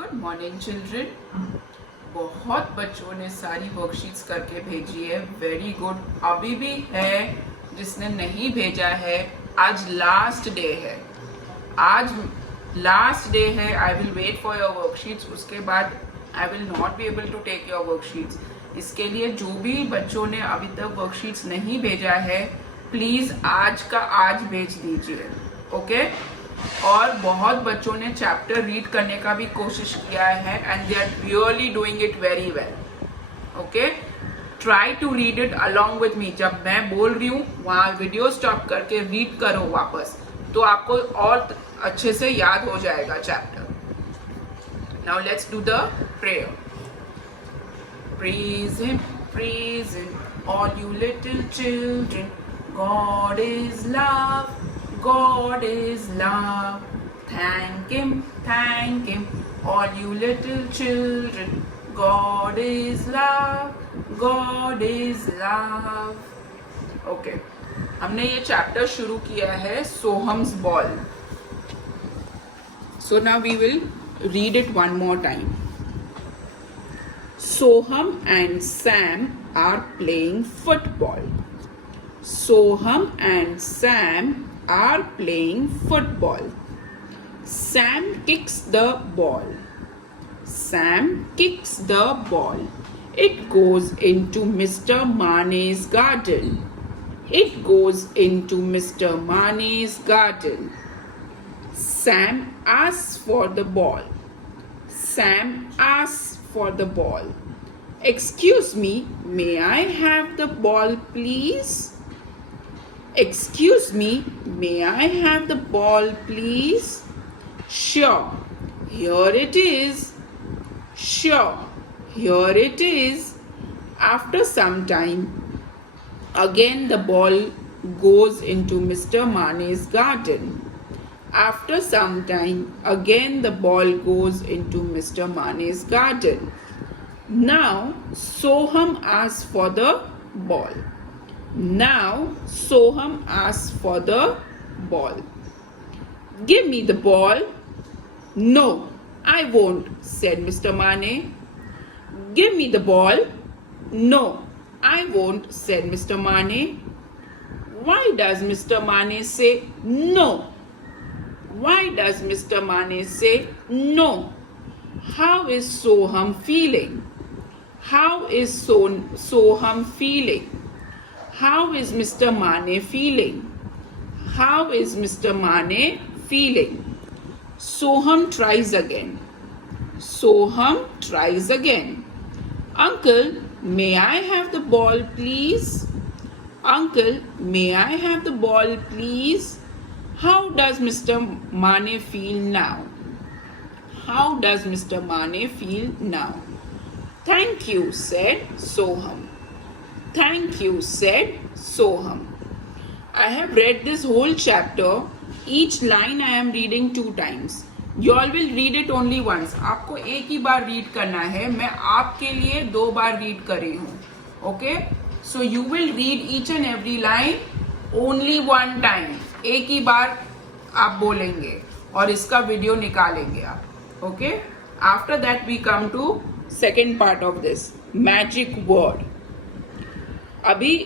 Good morning children. बहुत बच्चों ने सारी वर्कशीट्स करके भेजी है, वेरी गुड। अभी भी है जिसने नहीं भेजा है, आज लास्ट डे है, आज लास्ट डे है। I will wait for your worksheets, उसके बाद I will not be able to take your worksheets. इसके लिए जो भी बच्चों ने अभी तक वर्कशीट्स नहीं भेजा है, प्लीज आज का आज भेज दीजिए, ओके? और बहुत बच्चों ने चैप्टर रीड करने का भी कोशिश किया है and they are really doing it very well, okay? Try to read it along with me. जब मैं बोल रही हूँ वहाँ वीडियो स्टॉप करके रीड करो वापस, तो आपको और अच्छे से याद हो जाएगा chapter. Now let's do the prayer. Praise him, all you little children. God is love, God is love. Thank him, all you little children. God is love, God is love. Okay, हमने ये chapter शुरू किया है सोहम्स ball. So now we will read it one more time. Soham and Sam are playing football. Soham and Sam are playing football. Sam kicks the ball. Sam kicks the ball. It goes into Mr. Mane's garden. It goes into Mr. Mane's garden. Sam asks for the ball. Sam asks for the ball. Excuse me, may I have the ball, please? Excuse me, may I have the ball, please? Sure, here it is. Sure, here it is. After some time, again the ball goes into Mr. Mane's garden. After some time, again the ball goes into Mr. Mane's garden. Now, Soham asks for the ball. Now, Soham asks for the ball. Give me the ball. No, I won't, said Mr. Mane. Give me the ball. No, I won't, said Mr. Mane. Why does Mr. Mane say no? Why does Mr. Mane say no? How is Soham feeling? How is Soham feeling? How is Mr. Mane feeling? How is Mr. Mane feeling? Soham tries again. Soham tries again. Uncle, may I have the ball, please? Uncle, may I have the ball, please? How does Mr. Mane feel now? How does Mr. Mane feel now? Thank you, said Soham. Thank you, said Soham. I have read this whole chapter. Each line I am reading 2 times. You all will read it only once. आपको एक ही बार read करना है. मैं आपके लिए 2 बार read कर रही हूँ. Okay? So you will read each and every line only 1 time. एक ही बार आप बोलेंगे और इसका वीडियो निकालेंगे आप, okay? After that we come to second part of this magic word. अभी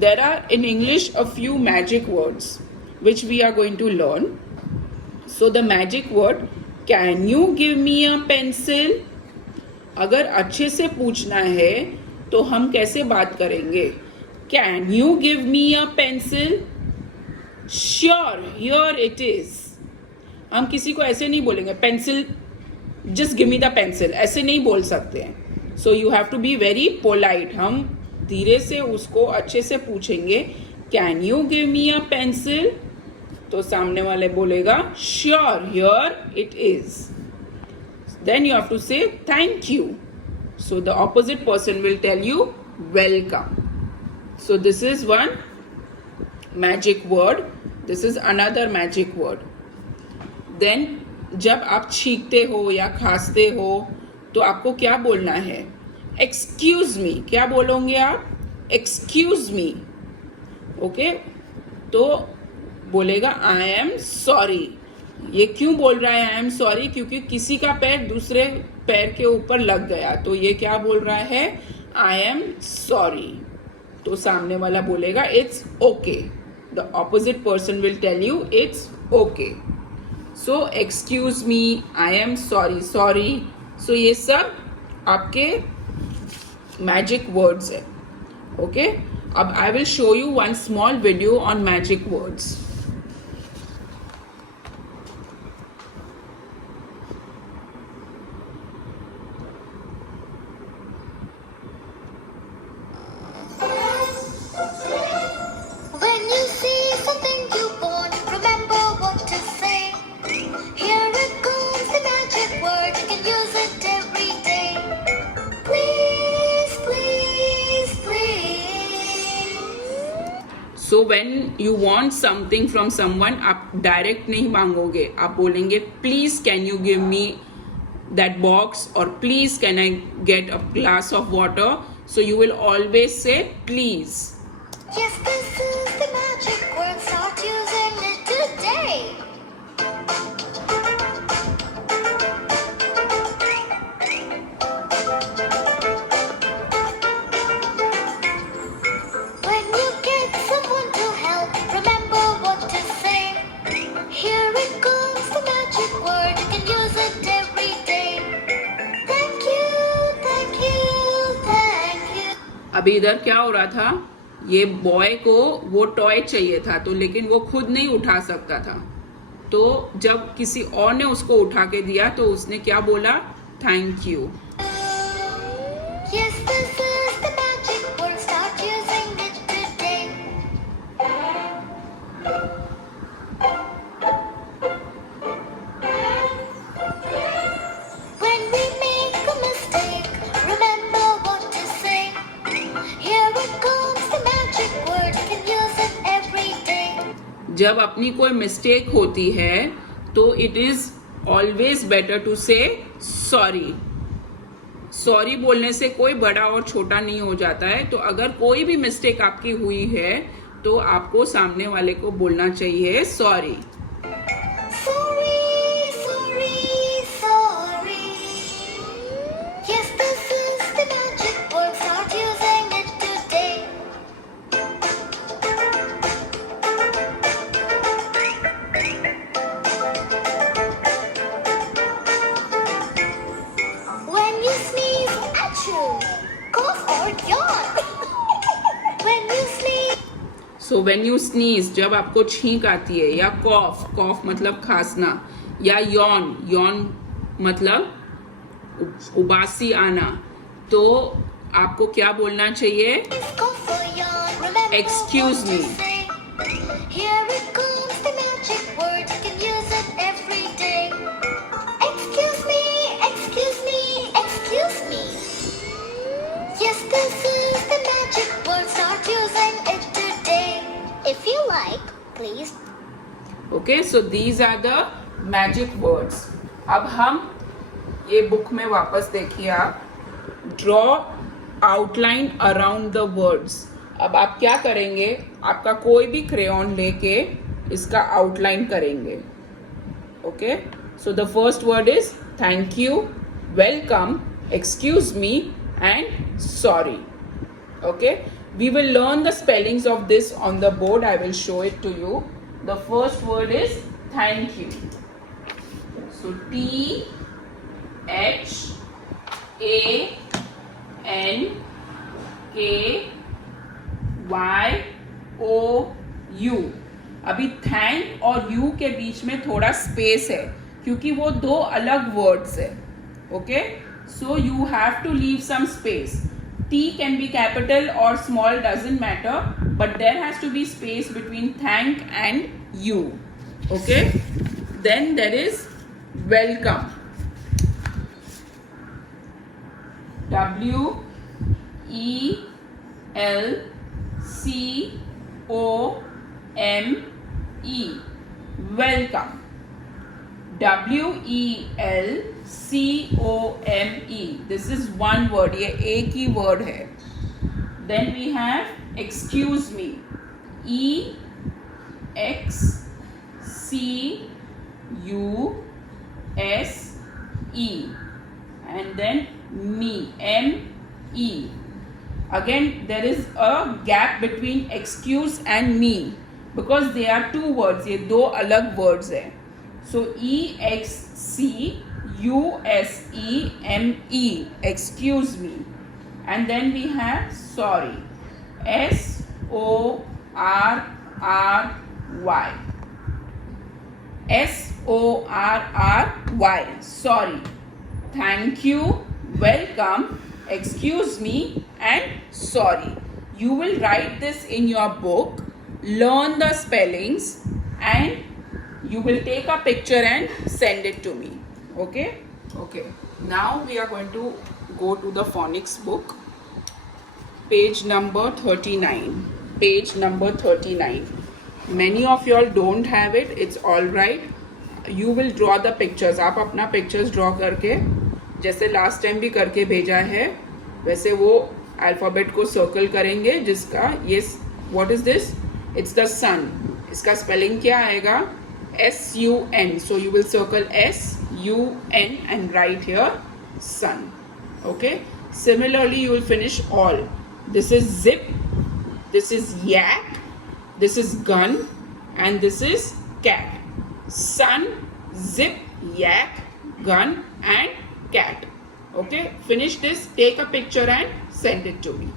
there are in English a few magic words which we are going to learn. So the magic word, can you give me a pencil? अगर अच्छे से पूछना है तो हम कैसे बात करेंगे? Can you give me a pencil? Sure, here it is. हम किसी को ऐसे नहीं बोलेंगे pencil, just give me the pencil, ऐसे नहीं बोल सकते हैं. So you have to be very polite. हम धीरे से उसको अच्छे से पूछेंगे, can you give me a pencil? तो सामने वाले बोलेगा sure, here it is. Then you have to say thank you. So the opposite person will tell you welcome. So this is one magic word. This is another magic word. Then जब आप छींकते हो या खांसते हो तो आपको क्या बोलना है? Excuse me. क्या बोलोगे आप? Excuse me. ओके? तो बोलेगा I am sorry. ये क्यों बोल रहा है आई एम सॉरी? क्योंकि किसी का पैर दूसरे पैर के ऊपर लग गया, तो ये क्या बोल रहा है? I am sorry. तो सामने वाला बोलेगा it's okay. The opposite person will tell you it's okay. So excuse me, I am sorry, sorry. So ये सब आपके मैजिक वर्ड्स है। ओके, अब I will show you one small video on magic words. When you see something you want, remember what to say. Here it comes, the magic word. You can use it every day. Please, please, please. So when you want something from someone, आप direct नहीं मांगोगे, आप बोलेंगे please can you give me that box, और please can I get a glass of water. So you will always say please. Yes, this is the magic word. Start using it today. When you get someone to help, remember what to say. Here it comes, the magic word. You can use it every day. Thank you, thank you, thank you. अभी इधर क्या हो रहा था? ये boy को वो toy चाहिए था, तो लेकिन वो खुद नहीं उठा सकता था, तो जब किसी और ने उसको उठा के दिया तो उसने क्या बोला? Thank you. Yes, this is the magic word. Start using it today. When we make a mistake, remember what to say. Here it comes, the magic word. You can use it every day. जब अपनी कोई mistake होती है तो it is always better to say sorry. Sorry बोलने से कोई बड़ा और छोटा नहीं हो जाता है. तो अगर कोई भी मिस्टेक आपकी हुई है तो आपको सामने वाले को बोलना चाहिए sorry. Sorry, sorry, sorry. Yes, this is the magic word. Start using it today. When you sneeze, achoo, cough or yawn. When you sneeze. So when you sneeze, जब आपको छींक आती है, या कॉफ, कॉफ मतलब खांसना, या यॉन, यॉन मतलब उबासी आना, तो आपको क्या बोलना चाहिए? Excuse me. Here it comes, the magic word. You can use it every day. Excuse me, excuse me, excuse me. Yes, this is the magic word. Start using it today. If you like, please. Okay, so these are the magic words. अब हम ये book में वापस देखिए, आप draw outline around the words. अब आप क्या करेंगे? आपका कोई भी क्रेयॉन लेके इसका आउटलाइन करेंगे. Okay, so the first word is thank you, welcome, excuse me and sorry. Okay, we will learn the spellings of this on the board. I will show it to you. The first word is thank you. So T H A N K Y O U. अभी thank और you के बीच में थोड़ा space है क्योंकि वो दो अलग वर्ड्स है. Okay, so you have to leave some space. T can be capital or small, doesn't matter, but there has to be space between thank and you. Okay, then there is welcome. W E L C O M E, welcome. W E L C O M E, this is one word, ये एक ही word है. Then we have excuse me. E X C U-S-E. And then me, M-E. Again, there is a gap between excuse and me because they are two words. ये दो अलग words हैं. So E-X-C-U-S-E-M-E, excuse me. And then we have sorry, S-O-R-R-Y. S-O-R-R-Y, sorry. Thank you, welcome, excuse me, and sorry. You will write this in your book, learn the spellings, and you will take a picture and send it to me. Okay? Okay. Now we are going to go to the phonics book. Page number 39. Page number 39. Many of you all don't have it. It's all right. You will draw the pictures. आप अपना pictures draw करके जैसे last time भी करके भेजा है वैसे वो alphabet को circle करेंगे जिसका ये what is this? It's the sun. इसका spelling क्या आएगा? S-U-N. So you will circle S-U-N and write here sun. Okay? Similarly, you will finish all. This is zip. This is yak. This is gun. And this is cat. Sun, zip, yak, gun, and cat. Okay? Finish this. Take a picture and send it to me.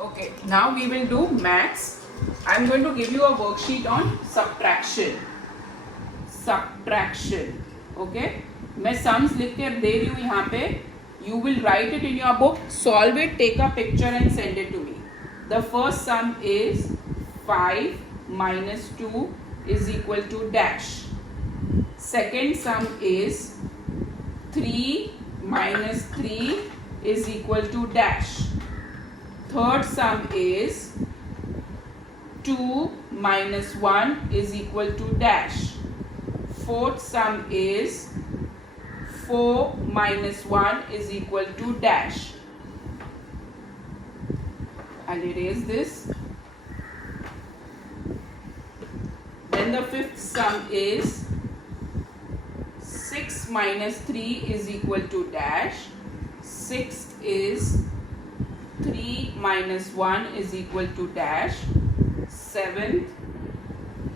Okay. Now we will do maths. I'm going to give you a worksheet on subtraction. Subtraction. Okay? मैं sums लिख कर दे रही हूँ यहाँ पे. You will write it in your book, solve it, take a picture and send it to me. The first sum is 5 minus 2 is equal to dash. Second sum is 3 minus 3 is equal to dash. Third sum is 2 minus 1 is equal to dash. Fourth sum is 4 minus 1 is equal to dash. I'll erase this. Then the fifth sum is 6 minus 3 is equal to dash. Sixth is 3 minus 1 is equal to dash. Seventh,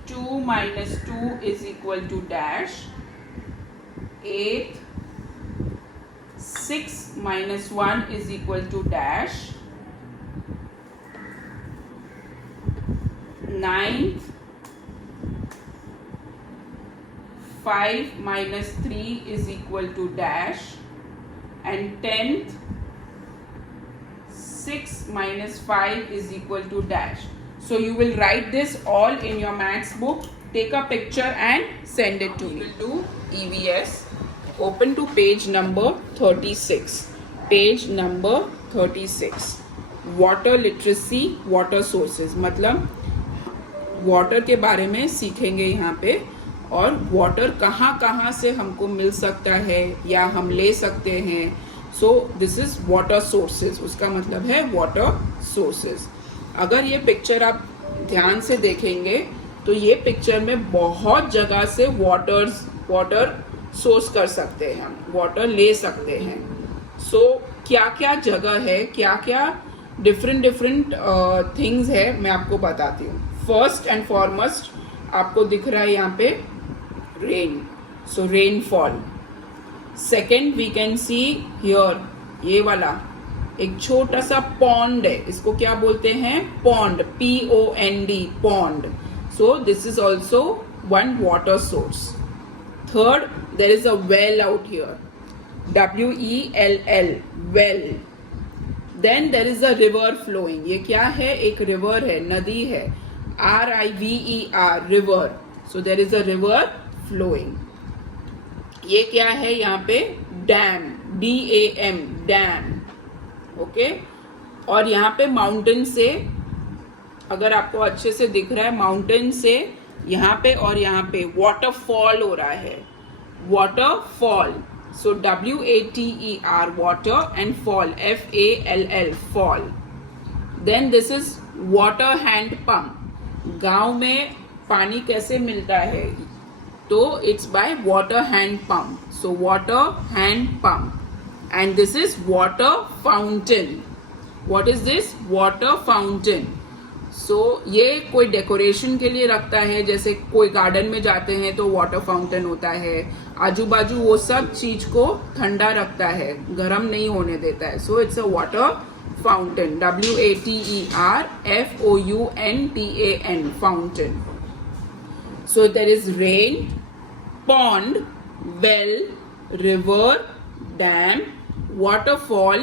2 minus 2 is equal to dash. Eighth, 6 minus 1 is equal to dash. Ninth, 5 minus 3 is equal to dash. And 10th, 6 minus 5 is equal to dash. So you will write this all in your maths book. Take a picture and send it to me. We will do EVS. Open to page number 36. Page number 36. Water literacy, water sources. मतलब water के बारे में सीखेंगे यहाँ पे और water कहाँ कहाँ से हमको मिल सकता है या हम ले सकते हैं. सो दिस इज वाटर सोर्सेज. उसका मतलब है वाटर सोर्सेज. अगर ये पिक्चर आप ध्यान से देखेंगे तो ये पिक्चर में बहुत जगह से वाटर सोर्स कर सकते हैं, हम वाटर ले सकते हैं. सो क्या क्या जगह है, क्या क्या डिफरेंट थिंग्स है मैं आपको बताती हूँ. फर्स्ट एंड फॉरमोस्ट आपको दिख रहा है यहाँ पे rain. So rainfall. Second we can see here ये वाला एक छोटा सा पॉन्ड है. इसको क्या बोलते हैं? Pond. POND pond. So this is also one water source. Third, there is a well out here. WELL well. Then there is a river flowing. ये क्या है? एक रिवर है, नदी है. RIVER river. So there is a river flowing. ये क्या है यहाँ पे? डैम. DAM dam. ओके. और यहाँ पे माउंटेन से, अगर आपको अच्छे से दिख रहा है, माउंटेन से यहाँ पे और यहाँ पे वाटरफॉल हो रहा है. Waterfall. So WATER water and fall FALL fall. Then this is water hand pump. गांव में पानी कैसे मिलता है? तो it's by water hand pump. So water hand pump. And this is water fountain. What is this? Water fountain. So ये कोई decoration के लिए रखता है, जैसे कोई गार्डन में जाते हैं तो वाटर फाउंटेन होता है. आजू बाजू वो सब चीज को ठंडा रखता है, गर्म नहीं होने देता है. So it's a water fountain. WATERFOUNTAN. Fountain. So there is rain, pond, well, river, dam, waterfall,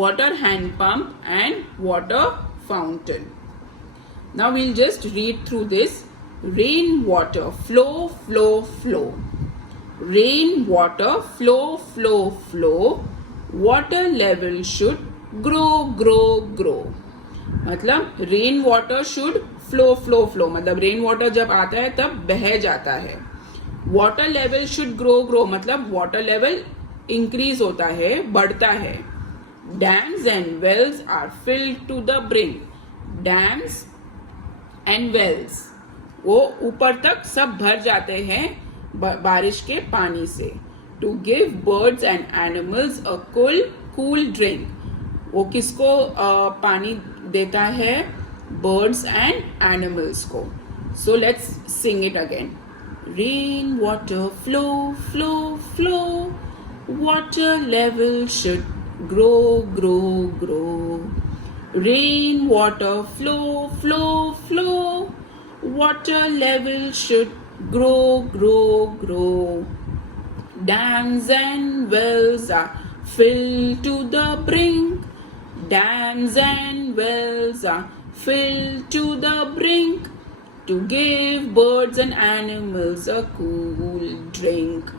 water hand pump and water fountain. Now we'll just read through this. Rain water flow, flow, flow. Rain water flow, flow, flow. Water level should grow, grow, grow. मतलब rain water should flow flow flow. मतलब rain water जब आता है तब बह जाता है. Water level should grow grow. मतलब वाटर लेवल इंक्रीज होता है, बढ़ता है. Dams and wells are filled to the brink. Dams and wells वो ऊपर तक सब भर जाते हैं बारिश के पानी से. To give birds and animals a cool drink. वो किसको पानी देता है? बर्ड्स एंड एनिमल्स को. So let's sing it again. Rain water flow flow flow. Water level should grow grow grow. Rain water flow flow flow. Water level should grow grow grow. Dams and wells are filled to the brink. Dams and wells are filled to the brink. To give birds and animals a cool drink.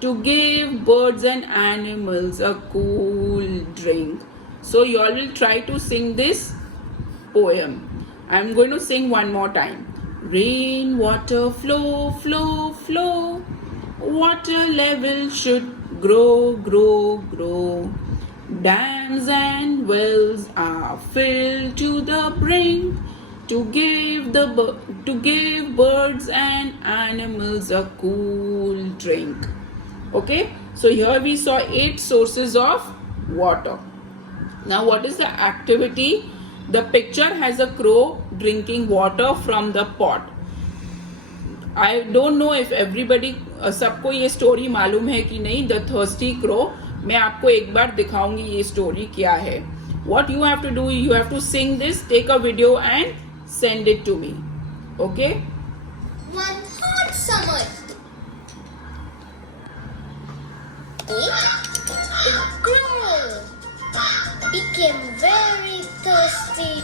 To give birds and animals a cool drink. So you all will try to sing this poem. I'm going to sing one more time. Rain water flow flow flow. Water level should grow, grow, grow. Dams and wells are filled to the brink. To give birds and animals a cool drink. Okay, so here we saw 8 sources of water. Now what is the activity? The picture has a crow drinking water from the pot. I don't know if everybody सबको ये story मालूम है कि नहीं. The thirsty crow. मैं आपको एक बार दिखाऊंगी ये स्टोरी क्या है. What you have to do, you have to sing this, take a video and send it to me. Okay? One hot summer day, a crow became very thirsty.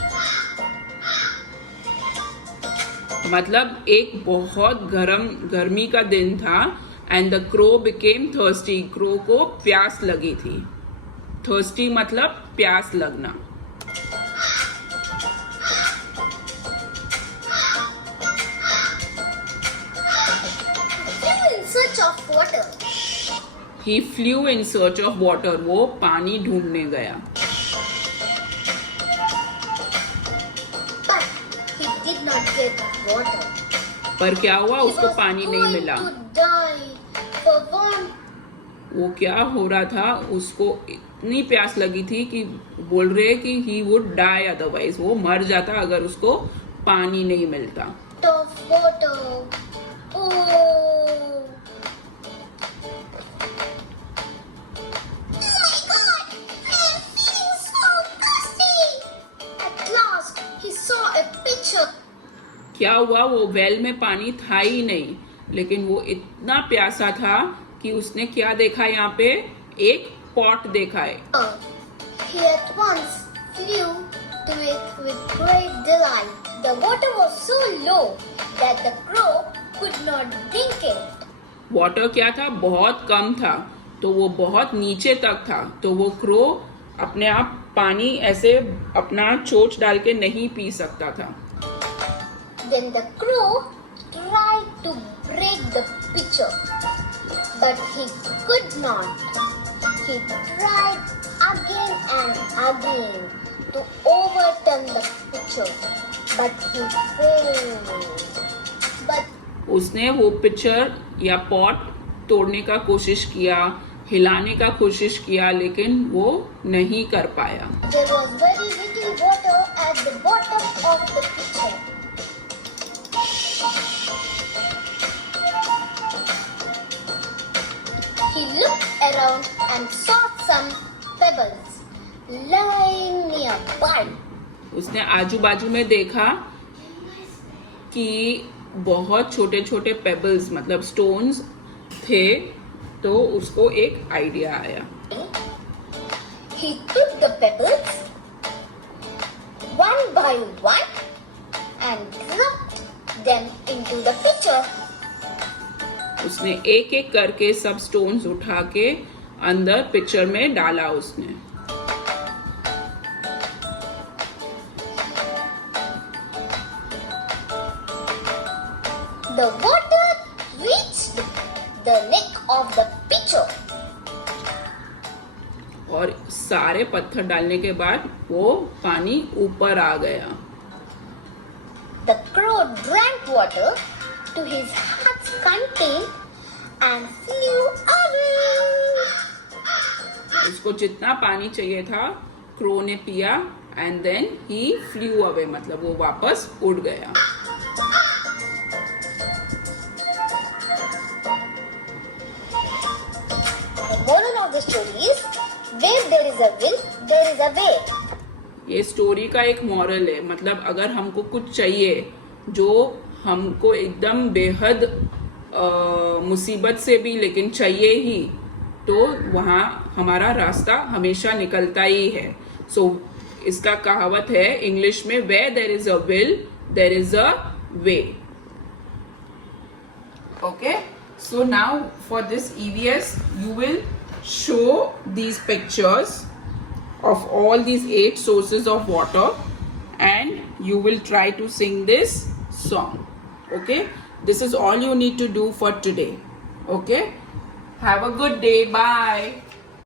मतलब एक बहुत गर्मी का दिन था. And the crow became thirsty. Crow को प्यास लगी थी. थर्स्टी मतलब प्यास लगना. In search of water. He flew in search of water. वो पानी ढूंढने गया. But he did not get water. पर क्या हुआ? He उसको was पानी नहीं going मिला. to die for want. वो क्या हो रहा था? उसको इतनी प्यास लगी थी कि बोल रहे कि he would die otherwise. वो मर जाता अगर उसको पानी नहीं मिलता. Of water. Oh. Oh my God! I am feeling so thirsty. At last, he saw a pitcher. क्या हुआ? वो वेल में पानी था ही नहीं, लेकिन वो इतना प्यासा था कि उसने क्या देखा? यहाँ पे एक पॉट देखा है. He at once flew to it with great delight. The water was so low that the crow could not drink it. Water क्या था? बहुत कम था, तो वो बहुत नीचे तक था. तो वो क्रो अपने आप पानी ऐसे अपना चोंच डाल के नहीं पी सकता था. Then the crow tried to break the pitcher, but he could not. He tried again and again to overturn the pitcher, but he failed. But उसने वो पिक्चर या पॉट तोड़ने का कोशिश किया, हिलाने का कोशिश किया, लेकिन वो नहीं कर पाया. There was very little water at the bottom of the pitcher. He looked around and saw some pebbles lying nearby. उसने आजू बाजू में देखा कि बहुत छोटे छोटे पेबल्स मतलब स्टोन्स थे, तो उसको एक आइडिया आया. He took the pebbles one by one and dropped them into the pitcher. उसने एक एक करके सब स्टोन्स उठा के अंदर पिक्चर में डाला उसने. The water reached the neck of the pitcher. और सारे पत्थर डालने के बाद वो पानी ऊपर आ गया. The crow drank water to his heart's content and flew away. उसको जितना पानी चाहिए था क्रो ने पिया and then he flew away मतलब वो वापस उड़ गया. The moral of the story is, where there is a will, there is a way. ये स्टोरी का एक मॉरल है, मतलब अगर हमको कुछ चाहिए जो हमको एकदम बेहद मुसीबत से भी लेकिन चाहिए ही, तो वहाँ हमारा रास्ता हमेशा निकलता ही है. सो इसका कहावत है इंग्लिश में, where there is a will there is a way. Okay, so now for this EVS you will show these pictures of all these 8 sources of water and you will try to sing this song. Okay, this is all you need to do for today. Okay, have a good day. Bye.